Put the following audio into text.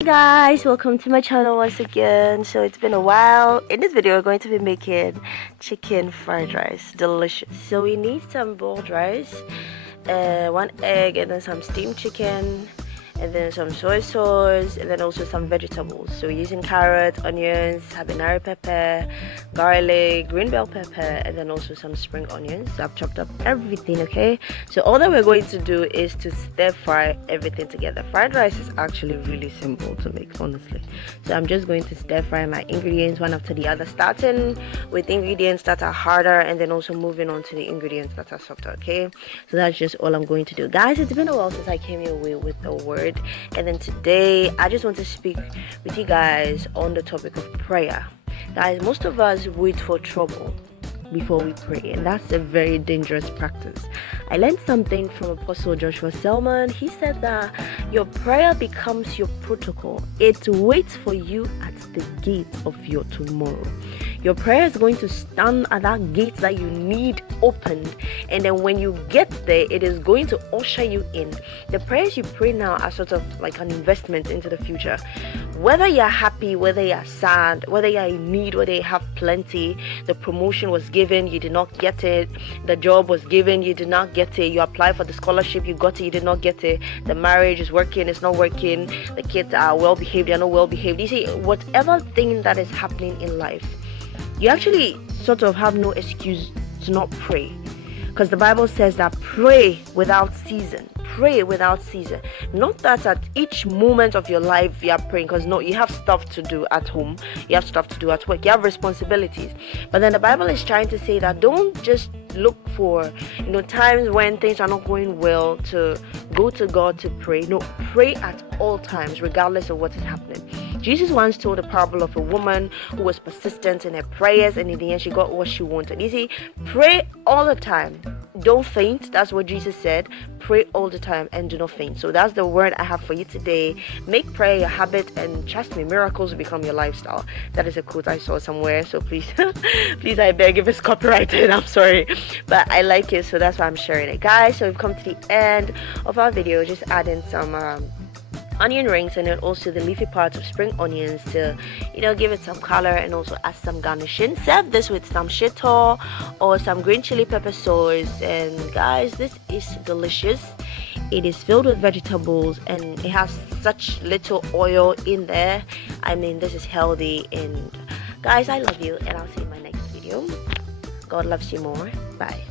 Hey guys, welcome to my channel once again. So it's been a while. In this video we're going to be making chicken fried rice. Delicious. So we need some boiled rice, one egg, and then some steamed chicken, and then some soy sauce, and then also some vegetables. So we're using carrots, onions, habanero pepper, garlic, green bell pepper, and then also some spring onions. So I've chopped up everything, okay? So all that we're going to do is to stir fry everything together. Fried rice is actually really simple to make, honestly. So I'm just going to stir fry my ingredients one after the other, starting with ingredients that are harder and then also moving on to the ingredients that are softer, okay? So that's just all I'm going to do. Guys, it's been a while since I came your way with a word. And then today I just want to speak with you guys on the topic of prayer. Guys, most of us wait for trouble before we pray, and that's a very dangerous practice. I learned something from Apostle Joshua Selman. He said that your prayer becomes your protocol. It waits for you at the gate of your tomorrow. Your prayer is going to stand at that gate that you need opened, and then when you get there, it is going to usher you in. The prayers you pray now are sort of like an investment into the future. Whether you're happy, whether you're sad, whether you're in need, whether you have plenty, the promotion was given, you did not get it, the job was given, you did not get it, you applied for the scholarship, you got it, you did not get it, the marriage is working, it's not working, the kids are well behaved, they're not well behaved. You see, whatever thing that is happening in life, you actually sort of have no excuse to not pray, because the Bible says that pray without season. Pray without season. Not that at each moment of your life you are praying, because no, you have stuff to do at home, you have stuff to do at work, you have responsibilities. But then the Bible is trying to say that don't just look for times when things are not going well to go to God to pray. No, pray at all times regardless of what is happening. Jesus once told a parable of a woman who was persistent in her prayers, and in the end she got what she wanted. You see, pray all the time. Don't faint. That's what Jesus said. Pray all the time and do not faint. So that's the word I have for you today. Make prayer your habit, and trust me, miracles will become your lifestyle. That is a quote I saw somewhere. So please, please, I beg, if it's copyrighted, I'm sorry, but I like it, so that's why I'm sharing it, guys. So we've come to the end of our video. Just adding some onion rings, and then also the leafy parts of spring onions to give it some color, and also add some garnishing. Serve this with some shito or some green chili pepper sauce, and guys, this is delicious. It is filled with vegetables and it has such little oil in there. I mean, this is healthy. And guys, I love you, and I'll see you in my next video. God loves you more. Bye.